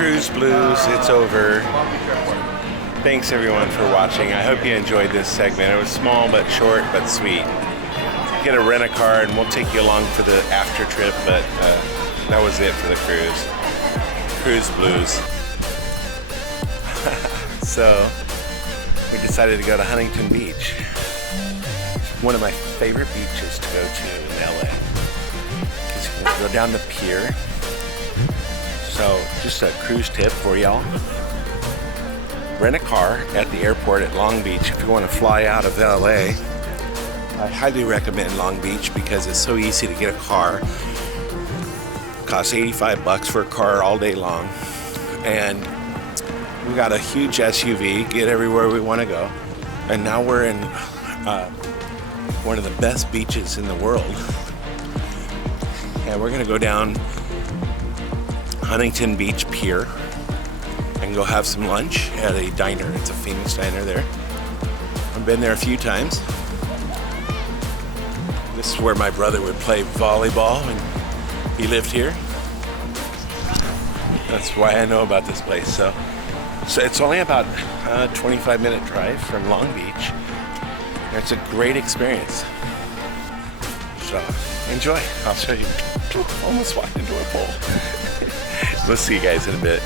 Cruise Blues, it's over. Thanks everyone for watching. I hope you enjoyed this segment. It was small but short but sweet. Get a rent-a-car and we'll take you along for the after trip, but that was it for the cruise. Cruise Blues. So we decided to go to Huntington Beach. One of my favorite beaches to go to in LA. Because you can go down the pier. So just a cruise tip for y'all. Rent a car at the airport at Long Beach if you want to fly out of LA. I highly recommend Long Beach because it's so easy to get a car. It costs $85 for a car all day long. And we got a huge SUV, get everywhere we want to go. And now we're in one of the best beaches in the world. And we're going to go down Huntington Beach Pier and go have some lunch at a diner. It's a famous diner there. I've been there a few times. This is where my brother would play volleyball when he lived here. That's why I know about this place. So it's only about a 25-minute drive from Long Beach. And it's a great experience. So enjoy. I'll show you. Almost walked into a pole. We'll see you guys in a bit.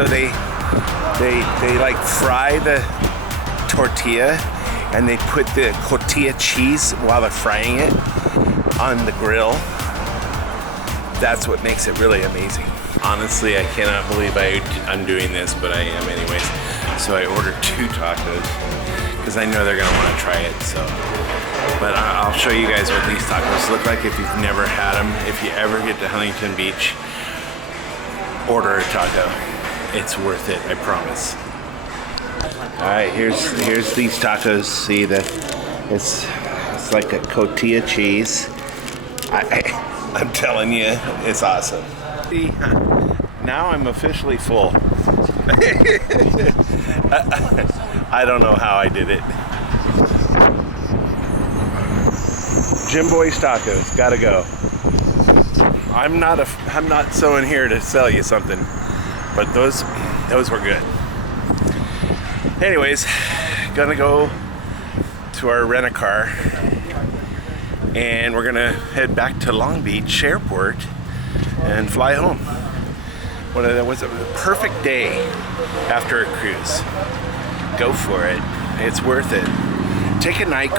So they like fry the tortilla and they put the cotija cheese while they're frying it on the grill. That's what makes it really amazing. Honestly, I cannot believe I'm doing this, but I am anyways. So I ordered 2 tacos because I know they're gonna want to try it. So, but I'll show you guys what these tacos look like if you've never had them. If you ever get to Huntington Beach, order a taco. It's worth it, I promise. All right, here's these tacos. See that it's like a cotija cheese. I'm telling you, it's awesome. See, now I'm officially full. I don't know how I did it. Jim Boy's Tacos, gotta go. I'm not so in here to sell you something, but those were good. Anyways, gonna go to our rent-a-car and we're gonna head back to Long Beach Airport and fly home. It was a perfect day after a cruise. Go for it. It's worth it. Take a night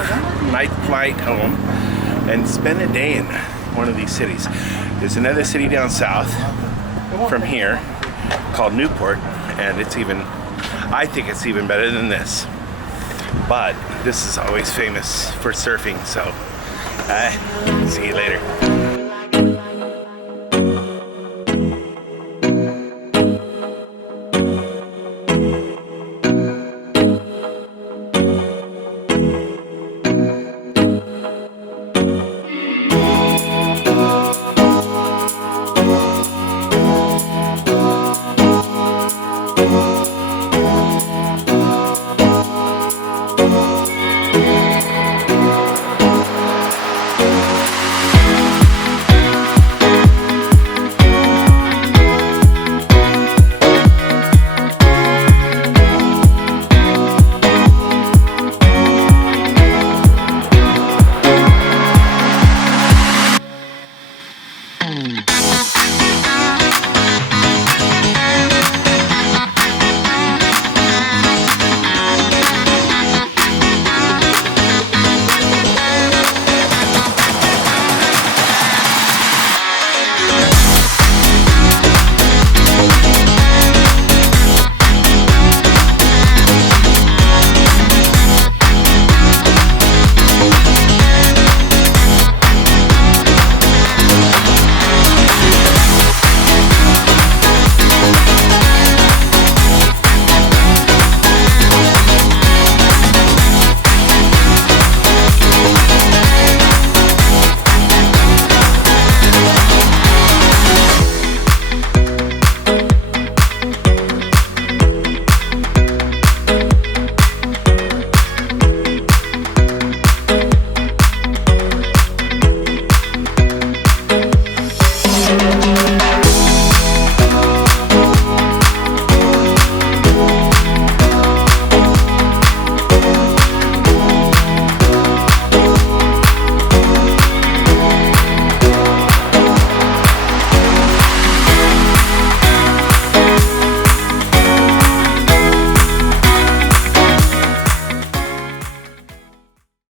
flight home and spend a day in one of these cities. There's another city down south from here called Newport, and I think it's even better than this. But this is always famous for surfing, so see you later.